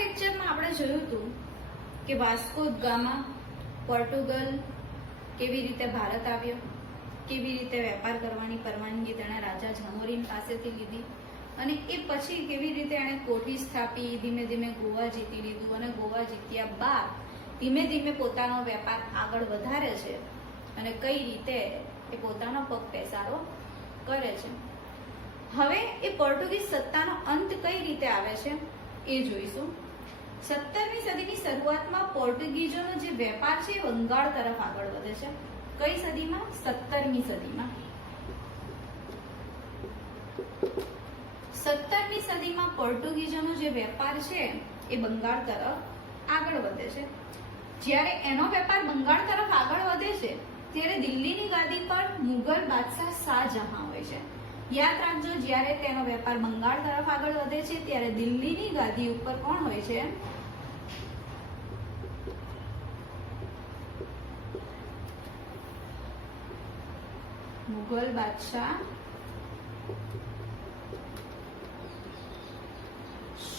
લેક્ચરમાં આપણે જોયું હતું કે વાસ્કો દ ગામા પોર્ટુગલ કેવી રીતે ભારત આવ્યો, કેવી રીતે વેપાર કરવાની પરવાનગી તેણે રાજા ઝામોરીન પાસેથી લીધી અને એ પછી કેવી રીતે એણે કોઠી સ્થાપી, ધીમે ધીમે ગોવા જીતી લીધું અને ગોવા જીત્યા બાદ ધીમે ધીમે પોતાનો વેપાર આગળ વધારે છે અને કઈ રીતે એ પોતાનો પગ પેસારો કરે છે. હવે એ પોર્ટુગીઝ સત્તાનો અંત કઈ રીતે આવે છે એ જોઈશું. 17મી સદીની શરૂઆતમાં પોર્ટુગીઝોનો જે વેપાર છે એ બંગાળ તરફ આગળ વધે છે. કઈ સદીમાં? 17મી સદીમાં. 17મી સદીમાં પોર્ટુગીઝોનો જે વેપાર છે એ બંગાળ તરફ આગળ વધે છે. જ્યારે એનો વેપાર બંગાળ તરફ આગળ વધે છે ત્યારે દિલ્હીની ગાદી પર મુગલ બાદશાહ શાહજહાં હોય છે. યાદ રાખજો, જ્યારે તેનો વેપાર બંગાળ તરફ આગળ વધે છે ત્યારે દિલ્હીની ગાદી ઉપર કોણ હોય છે? મુગલ બાદશાહ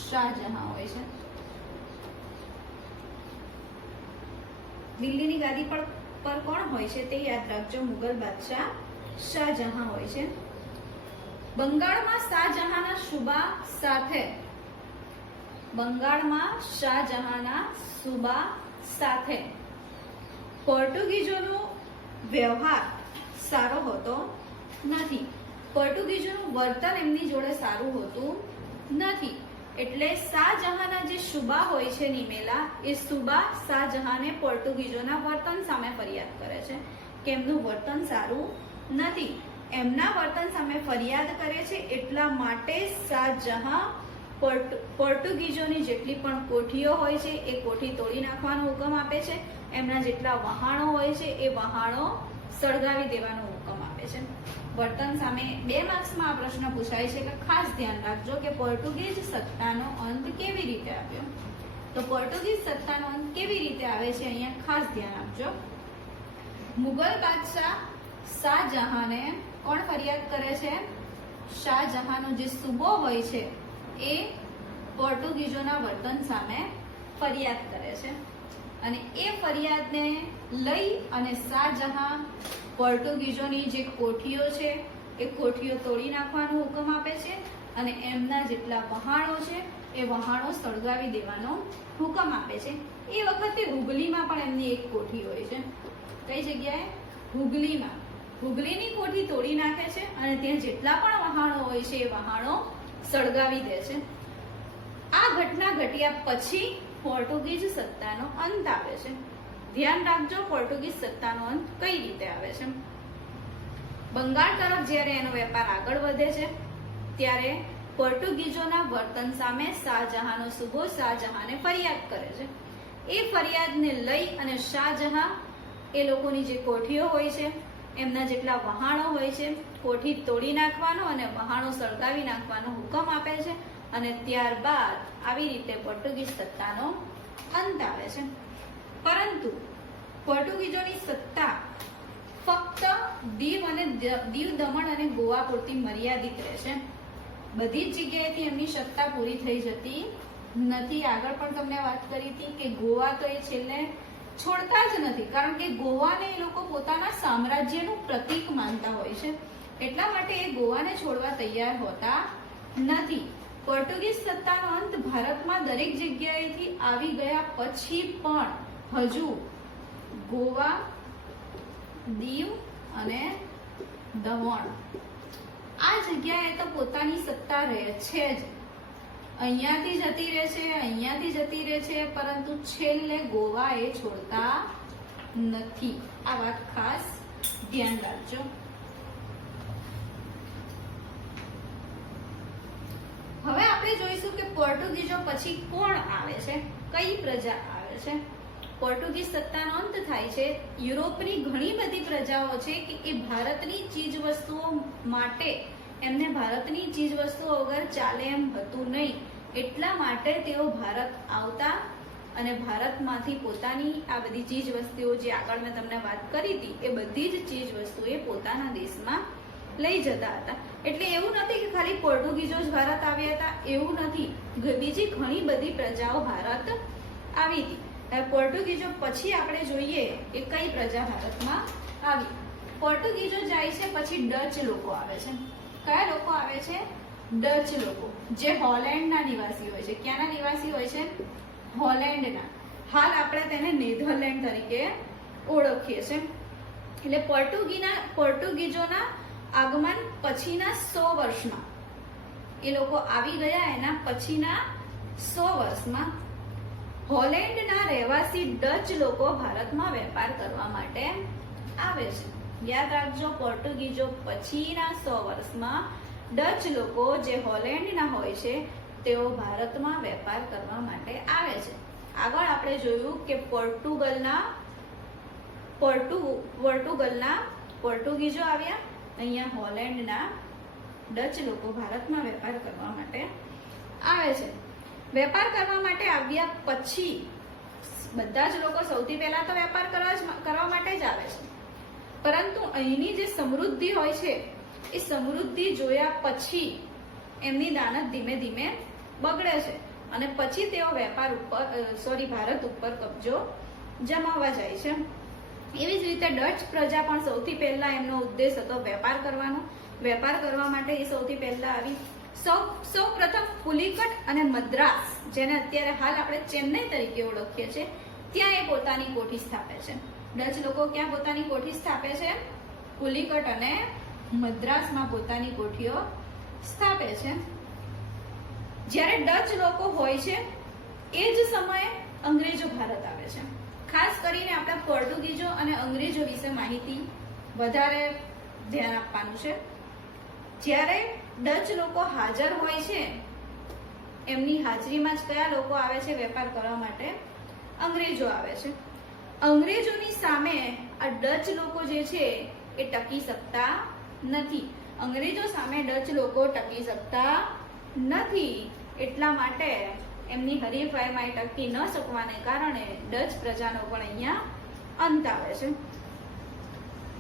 શાહજહાં હોય છે. દિલ્હીની ગાદી પર કોણ હોય છે તે યાદ રાખજો, મુગલ બાદશાહ શાહજહાં હોય છે. બંગાળમાં શાહજહાંના સુબા સાથે પોર્ટુગીઝોનો વ્યવહાર સારો હોતો નથી. પોર્ટુગીઝોનું વર્તન એમની જોડે સારું હોતું નથી. એટલે શાહજહાંના જે સુબા હોય છે નિમેલા, એ સુબા શાહજહાંને પોર્ટુગીઝોના વર્તન સામે ફરિયાદ કરે છે કે એમનું વર્તન સારું નથી. એમના વર્તન સામે ફરિયાદ કરે છે એટલા માટે શાહજહાં પોર્ટુગીઝોની જેટલી પણ કોઠીઓ હોય છે એ કોઠી તોડી નાખવાનો હુકમ આપે છે. એમના જેટલા વહાણો હોય છે એ વહાણો સળગાવી દેવાનો હુકમ આપે છે. વર્તન સામે 2 માર્ક્સમાં આ પ્રશ્ન પૂછાય છે કે ખાસ ધ્યાન રાખજો કે પોર્ટુગીઝ સત્તાનો અંત કેવી રીતે આવ્યો. તો પોર્ટુગીઝ સત્તાનો અંત કેવી રીતે આવે છે અહીંયા ખાસ ધ્યાન આપજો. મુગલ બાદશાહ શાહજહાંને કોણ ફરિયાદ કરે છે? શાહજહાંનો જે સુબો હોય છે એ પોર્ટુગીઝોના વર્તન સામે ફરિયાદ કરે છે અને એ ફરિયાદને લઈ અને શાહજહાં પોર્ટુગીઝોની જે કોઠીઓ છે એ કોઠીઓ તોડી નાખવાનો હુકમ આપે છે અને એમના જેટલા વહાણો છે એ વહાણો સળગાવી દેવાનો હુકમ આપે છે. એ વખતે હુગલીમાં પણ એમની એક કોઠી હોય છે. કઈ જગ્યાએ? હુગલીમાં. હુગલીની કોઠી તોડી નાખે છે અને ત્યાં જેટલા પણ વહાણો હોય છે એ વહાણો સળગાવી દે છે. આ ઘટના ઘટ્યા પછી પોર્ટુગીઝ સત્તાનો અંત આવે છે. ધ્યાન રાખજો, પોર્ટુગીઝ સત્તાનો અંત કઈ રીતે આવે છે. બંગાળ તરફ જ્યારે એનો વેપાર આગળ વધે છે ત્યારે પોર્ટુગીઝોના વર્તન સામે શાહજહાંનો સુબો શાહજહાંને ફરિયાદ કરે છે. એ ફરિયાદને લઈ અને શાહજહાં એ લોકોની જે કોઠીઓ હોય છે, એમના જેટલા વહાણો હોય છે, કોઠી તોડી નાખવાનો અને વહાણો સળગાવી નાખવાનો હુકમ આપે છે અને ત્યારબાદ આવી રીતે પોર્ટુગીઝ સત્તાનો અંત આવે છે. પરંતુ પોર્ટુગીઝોની સત્તા ફક્ત દીવ દમણ અને ગોવા પૂરતી મર્યાદિત રહેશે. બધી જ જગ્યાએથી એમની સત્તા પૂરી થઈ જતી નથી. આગળ પણ તમને વાત કરી હતી કે ગોવા તો એ છેલ્લે છોડતા જ નથી, કારણ કે ગોવાને એ લોકો પોતાના સામ્રાજ્યનું પ્રતીક માનતા હોય છે. એટલા માટે એ ગોવાને છોડવા તૈયાર હોતા નથી. પોર્ટુગીઝ સત્તાનો અંત ભારતમાં દરેક જગ્યાએથી આવી ગયા પછી પણ હજુ ગોવા, દીવ અને દમણ આ જગ્યાએ તો પોતાની સત્તા રહે છે જ. અહીંયાથી જતી રહે છે, અહીંયાથી જતી રહે છે, પરંતુ છેલ્લે ગોવા એ છોડતા નથી. આ વાત ખાસ ધ્યાન રાખજો. હવે આપણે જોઈશું કે પોર્ટુગીઝો પછી કોણ આવે છે, કઈ પ્રજા આવે છે. પોર્ટુગીઝ સત્તાનો અંત થાય છે. યુરોપની ઘણી બધી પ્રજાઓ છે કે એ ભારતની ચીજ વસ્તુઓ માટે એમને ભારતની ચીજ વસ્તુઓ વગર ચાલે એમ હતું નહીં. એટલા માટે તેઓ ભારત આવતા અને ભારતમાંથી પોતાની આ બધી ચીજ વસ્તુઓ જે આગળ મેં તમને વાત કરી હતી એ બધી જ ચીજ વસ્તુઓ પોતાના દેશમાં લઈ જતા હતા. એટલે એવું નથી કે ખાલી પોર્ટુગીઝો જ ભારત આવ્યા હતા, એવું નથી. બીજી ઘણી બધી પ્રજાઓ ભારત આવી હતી. પોર્ટુગીઝો પછી આપણે જોઈએ કે કઈ પ્રજા ભારતમાં આવી. પોર્ટુગીઝો જાય છે પછી ડચ લોકો આવે છે. કયા લોકો આવે છે? ડચ લોકો, જે હોલેન્ડના નિવાસી હોય છે. ક્યાંના નિવાસી હોય છે? હોલેન્ડના. હાલ આપણે તેને નેધરલેન્ડ તરીકે ઓળખીએ છીએ. એટલે પોર્ટુગીઝોના આગમન પછીના 100 વર્ષમાં એ લોકો આવી ગયા. એના પછીના 100 વર્ષમાં હોલેન્ડના રહેવાસી ડચ લોકો ભારતમાં વેપાર કરવા માટે આવે છે. યાદ રાખજો, પોર્ટુગીઝો પછીના 100 વર્ષમાં ડચ લોકો જે હોલેન્ડના હોય છે તેઓ ભારતમાં વેપાર કરવા માટે આવે છે. આગળ આપણે જોયું કે પોર્ટુગલના પોર્ટુગીઝો આવ્યા, અહીંયા હોલેન્ડના ડચ લોકો ભારતમાં વેપાર કરવા માટે આવે છે. વેપાર કરવા માટે આવ્યા પછી બધા જ લોકો સૌથી પહેલા તો વેપાર કરવા માટે જ આવે છે, પરંતુ અહીંની જે સમૃદ્ધિ હોય છે એ સમૃદ્ધિ જોયા પછી એમની દાનત ધીમે ધીમે બગડે છે અને પછી તેઓ ભારત ઉપર કબજો જમાવવા જાય છે. એવી જ રીતે ડચ પ્રજા પણ સૌથી પહેલા એમનો ઉદ્દેશ હતો વેપાર કરવાનો. વેપાર કરવા માટે એ સૌથી પહેલા આવી. સૌ પ્રથમ પુલિકટ અને મદ્રાસ, જેને અત્યારે હાલ આપણે ચેન્નઈ તરીકે ઓળખીએ છીએ, ત્યાં એ પોતાની કોઠી સ્થાપે છે. ડચ લોકો ક્યાં પોતાની કોઠી સ્થાપે છે? પુલિકટ અને મદ્રાસમાં પોતાની કોઠીઓ સ્થાપે છે. જ્યારે ડચ લોકો હોય છે એ જ સમયે અંગ્રેજો ભારત આવે છે. ખાસ કરીને આપણે પોર્ટુગીઝો અને અંગ્રેજો વિશે માહિતી વધારે ધ્યાન આપવાનું છે. જ્યારે ડચ લોકો હાજર હોય છે, એમની હાજરીમાં જ કયા લોકો આવે છે વેપાર કરવા માટે? અંગ્રેજો આવે છે. અંગ્રેજોની સામે આ ડચ લોકો જે છે એ ટકી શકતા નથી. અંગ્રેજો સામે ડચ લોકો ટકી શકતા નથી. એટલા માટે એમની હરીફાઈમાં એ ટકી ન શકવાને કારણે ડચ પ્રજાનો પણ અહીંયા અંત આવે છે.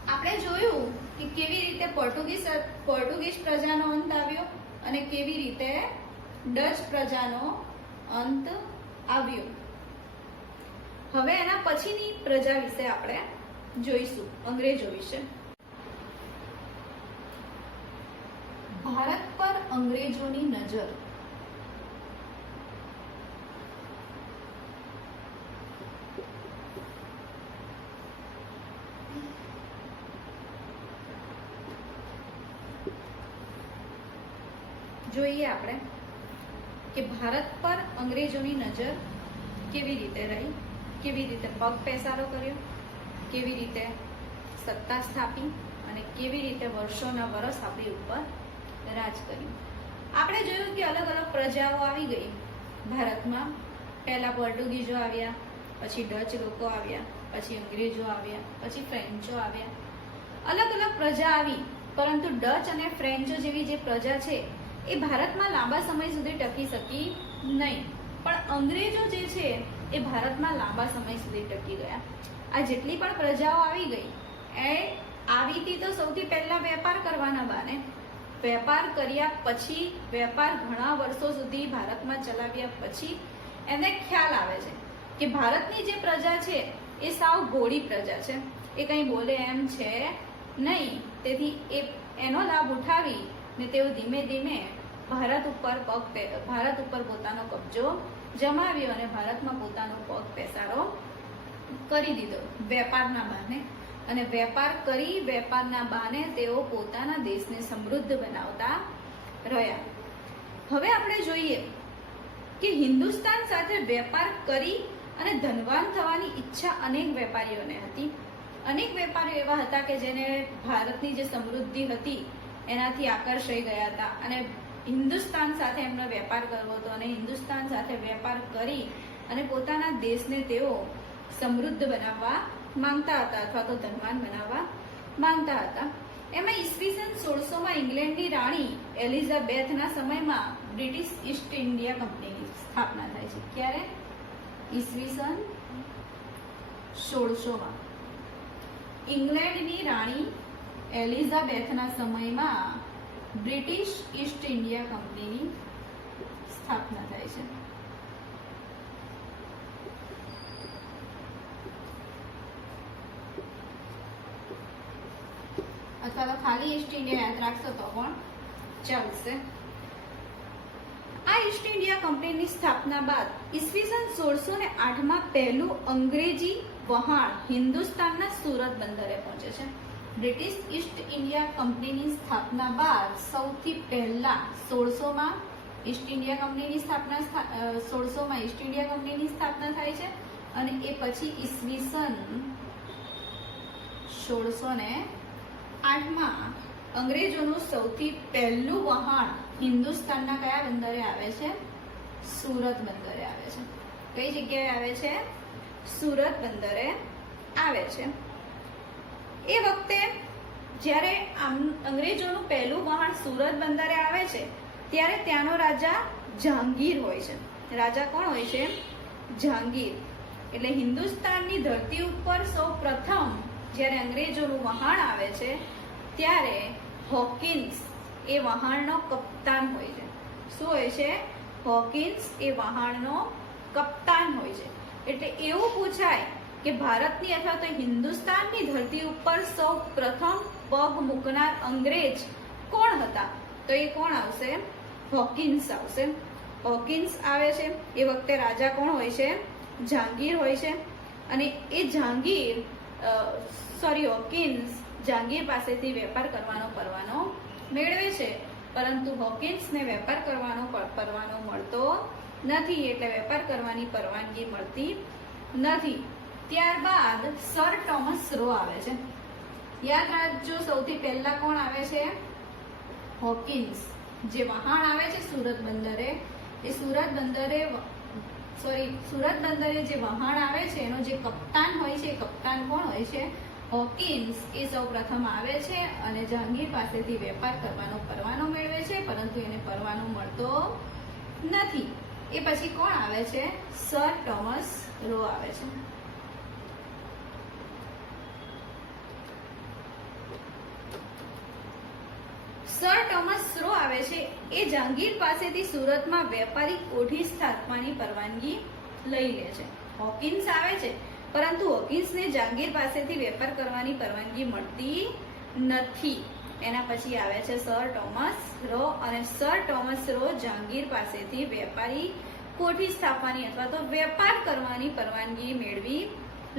આપણે જોયું કે કેવી રીતે પોર્ટુગીઝ પ્રજાનો અંત આવ્યો અને કેવી રીતે ડચ પ્રજાનો અંત આવ્યો. હવે એના પછીની પ્રજા વિશે આપણે જોઈશું, અંગ્રેજો વિશે. ભારત પર અંગ્રેજોની નજર. જોઈએ આપણે કે ભારત પર અંગ્રેજોની નજર કેવી રીતે રહી, કેવી રીતે પગ પેસારો કર્યો, કેવી રીતે સત્તા સ્થાપી અને કેવી રીતે વર્ષોના વર્ષ આપણી ઉપર રાજ કર્યું. આપણે જોયું કે અલગ અલગ પ્રજાઓ આવી ગઈ ભારતમાં. પહેલા પોર્ટુગીઝો આવ્યા, પછી ડચ લોકો આવ્યા, પછી અંગ્રેજો આવ્યા, પછી ફ્રેન્ચો આવ્યા. અલગ અલગ પ્રજા આવી, પરંતુ ડચ અને ફ્રેન્ચો જેવી જે પ્રજા છે એ ભારતમાં લાંબા સમય સુધી ટકી શકી નહીં. પણ અંગ્રેજો જે છે એ ભારતમાં લાંબા સમય સુધી ટકી ગયા. આ જેટલી પણ પ્રજાઓ આવી ગઈ એ આવી હતી તો સૌથી પહેલા વેપાર કરવાના બહાને. વેપાર કર્યા પછી, વેપાર ઘણા વર્ષો સુધી ભારતમાં ચલાવ્યા પછી એને ખ્યાલ આવે છે કે ભારતની જે પ્રજા છે એ સાવ ભોળી પ્રજા છે, એ કંઈ બોલે એમ છે નહીં. તેથી એનો લાભ ઉઠાવી ને તેઓ ધીમે ધીમે ભારત ઉપર પોતાનો કબજો જમાવ્યો અને ભારતમાં પોતાનો પગ પેસારો કરી દીધો વેપારના બહાને. અને વેપારના બહાને તેઓ પોતાના દેશને સમૃદ્ધ બનાવતા રહ્યા. હવે આપણે જોઈએ કે હિન્દુસ્તાન સાથે વેપાર કરી અને ધનવાન થવાની ઈચ્છા અનેક વેપારીઓને હતી. અનેક વેપારીઓ એવા હતા કે જેને ભારતની જે સમૃદ્ધિ હતી એનાથી આકર્ષાઈ ગયા હતા અને હિન્દુસ્તાન સાથે એમનો વેપાર કરવો હતો અને હિન્દુસ્તાન સાથે વેપાર કરી અને પોતાના દેશને તેઓ સમૃદ્ધ બનાવવા માંગતા હતા અથવા તો ધનવાન બનાવવા માંગતા હતા. એમાં ઈસવીસન 1600માં ઇંગ્લેન્ડની રાણી એલિઝાબેથના સમયમાં બ્રિટિશ ઈસ્ટ ઇન્ડિયા કંપનીની સ્થાપના થાય છે. ક્યારે? ઈસવીસન 1600માં ઇંગ્લેન્ડની રાણી એલિઝાબેથના સમયમાં બ્રિટિશ ઈસ્ટ ઇન્ડિયા કંપનીની સ્થાપના થાય છે. અથવા તો ખાલી ઈસ્ટ ઇન્ડિયા યાદ રાખશો તો પણ ચાલશે. આ ઈસ્ટ ઇન્ડિયા કંપનીની સ્થાપના બાદ ઈસવીસન 1608માં પહેલું અંગ્રેજી વહાણ હિન્દુસ્તાનના સુરત બંદરે પહોંચે છે. બ્રિટિશ ઈસ્ટ ઇન્ડિયા કંપનીની સ્થાપના બાદ સૌથી પહેલા 1600માં ઈસ્ટ ઇન્ડિયા કંપનીની સ્થાપના 1600માં ઈસ્ટ ઇન્ડિયા કંપનીની સ્થાપના થાય છે અને એ પછી ઈસવીસન 1608માં અંગ્રેજોનું સૌથી પહેલું વહાણ હિન્દુસ્તાનના કયા બંદરે આવે છે? સુરત બંદરે આવે છે. કઈ જગ્યાએ આવે છે? સુરત બંદરે આવે છે. એ વખતે જ્યારે અંગ્રેજોનું પહેલું વહાણ સુરત બંદરે આવે છે ત્યારે ત્યાંનો રાજા જહાંગીર હોય છે. રાજા કોણ હોય છે? જહાંગીર. એટલે હિન્દુસ્તાનની ધરતી ઉપર સૌ પ્રથમ જ્યારે અંગ્રેજોનું વહાણ આવે છે ત્યારે હોકિન્સ એ વહાણનો કપ્તાન હોય છે. શું હોય છે? હોકિન્સ એ વહાણનો કપ્તાન હોય છે. એટલે એવું પૂછાય કે ભારતની અથવા તો હિન્દુસ્તાનની ધરતી ઉપર સૌ પ્રથમ પગ મૂકનાર અંગ્રેજ કોણ હતા? તો એ કોણ આવશે? હોકિન્સ આવશે. હોકિન્સ આવે છે. એ વખતે રાજા કોણ હોય છે? જહાંગીર હોય છે. અને એ હોકિન્સ જહાંગીર પાસેથી વેપાર કરવાનો પરવાનો મેળવે છે, પરંતુ હોકિન્સને વેપાર કરવાનો પરવાનો મળતો નથી. એટલે વેપાર કરવાની પરવાનગી મળતી નથી. ત્યારબાદ સર ટોમસ રો આવે છે. યાદ રાખજો, સૌથી પહેલા કોણ આવે છે? હોકિન્સ. જે વહાણ આવે છે સુરત બંદરે, એ સુરત બંદરે જે વહાણ આવે છે એનો જે કપ્તાન હોય છે, કપ્તાન કોણ હોય છે? હોકિન્સ. એ સૌ પ્રથમ આવે છે અને જહાંગીર પાસેથી વેપાર કરવાનો પરવાનો મેળવે છે, પરંતુ એને પરવાનો મળતો નથી. એ પછી કોણ આવે છે? સર ટોમસ રો આવે છે. સર ટોમસ રો આવે છે. એ જહાંગીર પાસેથી સુરતમાં વેપારી કોઠી સ્થાપવાની પરવાનગી લઈ લે છે. હોકિન્સ આવે છે, પરંતુ હોકિન્સને જહાંગીર પાસેથી વેપાર કરવાની પરવાનગી મળતી નથી. એના પછી આવે છે સર ટોમસ રો, અને સર ટોમસ રો જહાંગીર પાસેથી વેપારી કોઠી સ્થાપવાની અથવા તો વેપાર કરવાની પરવાનગી મેળવી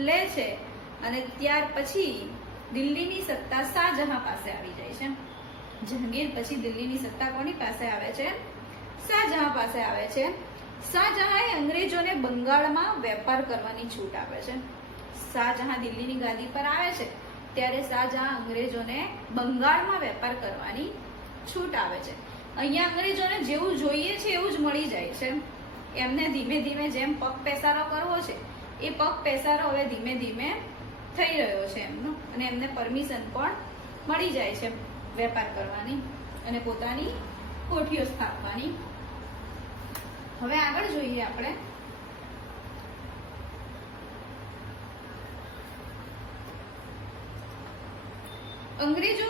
લે છે. અને ત્યાર પછી દિલ્હીની સત્તા શાહજહાં પાસે આવી જાય છે. જહાંગીર પછી દિલ્હીની સત્તા કોની પાસે આવે છે? શાહજહાં પાસે આવે છે. શાહજહાંએ અંગ્રેજોને બંગાળમાં વેપાર કરવાની છૂટ આપે છે. શાહજહાં દિલ્હીની ગાદી પર આવે છે ત્યારે શાહજહાં અંગ્રેજોને બંગાળમાં વેપાર કરવાની છૂટ આપે છે. અહીંયા અંગ્રેજોને જેવું જોઈએ છે એવું જ મળી જાય છે. એમને ધીમે ધીમે જેમ પગ પેસારો કરવો છે એ પગ પેસારો હવે ધીમે ધીમે થઈ રહ્યો છે એમનો, અને એમને પરમિશન પણ મળી જાય છે વેપાર કરવાની અને પોતાની કોઠીઓ સ્થાપવાની. હવે આગળ જોઈએ આપણે. અંગ્રેજો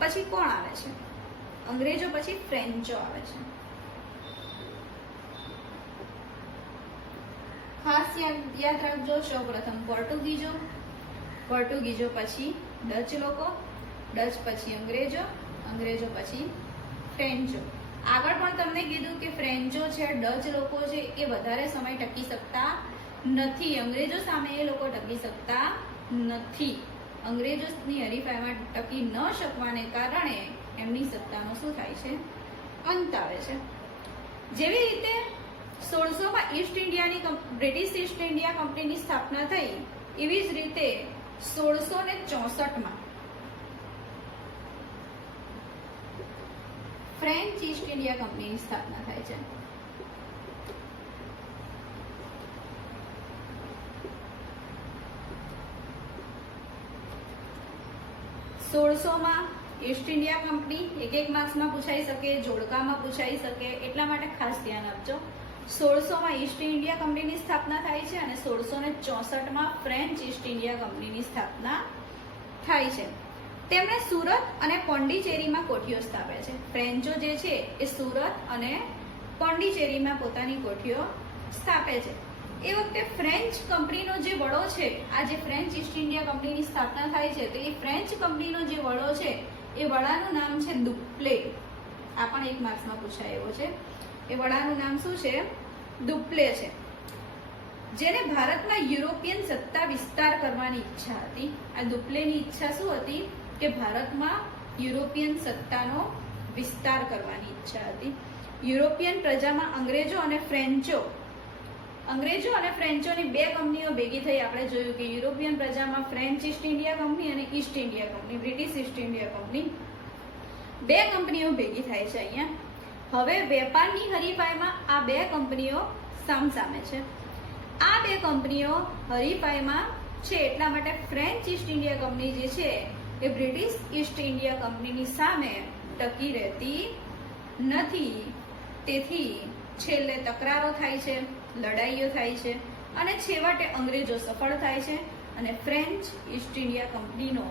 પછી કોણ આવે છે? અંગ્રેજો પછી ફ્રેન્ચો આવે છે. ખાસ યાદ રાખજો, સૌપ્રથમ પોર્ટુગીઝો પછી ડચ લોકો, ડચ પછી અંગ્રેજો, અંગ્રેજો પછી ફ્રેન્ચો. આગળ પણ તમને કીધું કે ફ્રેન્ચો છે, ડચ લોકો છે, એ વધારે સમય ટકી શકતા નથી. અંગ્રેજો સામે એ લોકો ટકી શકતા નથી. અંગ્રેજોની હરીફાઈમાં ટકી ન શકવાને કારણે એમની સત્તાનો શું થાય છે? અંત આવે છે. જેવી રીતે 1600માં બ્રિટિશ ઈસ્ટ ઇન્ડિયા કંપનીની સ્થાપના થઈ, એવી જ રીતે 1664માં ફ્રેન્ચ ઈસ્ટ ઇન્ડિયા કંપનીની સ્થાપના થાય છે. માં ઈસ્ટ ઇન્ડિયા કંપની એક માર્ક્સમાં પૂછાઈ શકે, જોડકામાં પૂછાઈ શકે, એટલા માટે ખાસ ધ્યાન આપજો. 1600માં ઈસ્ટ ઇન્ડિયા કંપનીની સ્થાપના થાય છે અને 1664માં ફ્રેન્ચ ઈસ્ટ ઇન્ડિયા કંપનીની સ્થાપના થાય છે. તેમણે સુરત અને પોંડિચેરીમાં કોઠીઓ સ્થાપ્યા છે. ફ્રેન્ચો જે છે એ સુરત અને પોંડિચેરીમાં પોતાની કોઠીઓ સ્થાપે છે. એ વખતે ફ્રેન્ચ કંપનીનો જે વડો છે, આ જે ફ્રેન્ચ ઈસ્ટ ઇન્ડિયા કંપનીની સ્થાપના થાય છે, તો એ ફ્રેન્ચ કંપનીનો જે વડો છે એ વડાનું નામ છે દુપ્લે. આ પણ એક માર્ક્સમાં પૂછાય એવો છે. એ વડાનું નામ શું છે? દુપ્લે છે. જેને ભારતમાં યુરોપિયન સત્તા વિસ્તાર કરવાની ઈચ્છા હતી. આ દુપ્લેની ઈચ્છા શું હતી? કે ભારતમાં યુરોપિયન સત્તાનો વિસ્તાર કરવાની ઈચ્છા હતી. યુરોપિયન પ્રજામાં અંગ્રેજો અને ફ્રેન્ચોની બે કંપનીઓ ભેગી થઈ. આપણે જોયું કે યુરોપિયન પ્રજામાં ફ્રેન્ચ ઈસ્ટ ઇન્ડિયા કંપની અને East India company, British East India company, બે કંપનીઓ ભેગી થાય છે અહીંયા. હવે વેપારની હરીફાઈમાં આ બે કંપનીઓ સામસામે છે. આ બે કંપનીઓ હરીફાઈમાં છે એટલા માટે ફ્રેન્ચ ઈસ્ટ ઇન્ડિયા કંપની જે છે એ બ્રિટિશ ઈસ્ટ ઇન્ડિયા કંપનીની સામે ટકી રહેતી નથી. તેથી છેલ્લે તકરારો થાય છે, લડાઈઓ થાય છે અને છેવટે અંગ્રેજો સફળ થાય છે અને ફ્રેન્ચ ઈસ્ટ ઇન્ડિયા કંપનીનો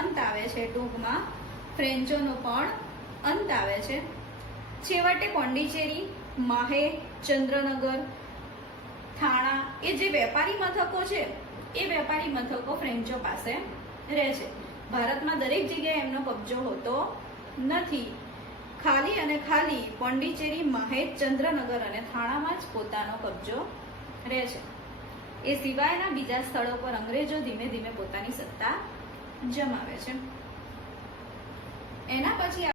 અંત આવે છે. ટૂંકમાં ફ્રેન્ચોનો પણ અંત આવે છે. છેવટે પોંડિચેરી, માહે, ચંદ્રનગર, થાણા એ જે વેપારી મથકો છે એ વેપારી મથકો ફ્રેન્ચો પાસે રહે છે. ભારતમાં દરેક જગ્યાએ એમનો કબજો હોતો નથી. ખાલી અને ખાલી પોંડિચેરી, માહે, ચંદ્રનગર અને થાણામાં જ પોતાનો કબજો રહે છે. એ સિવાયના બીજા સ્થળો પર અંગ્રેજો ધીમે ધીમે પોતાની સત્તા જમાવે છે. એના પછી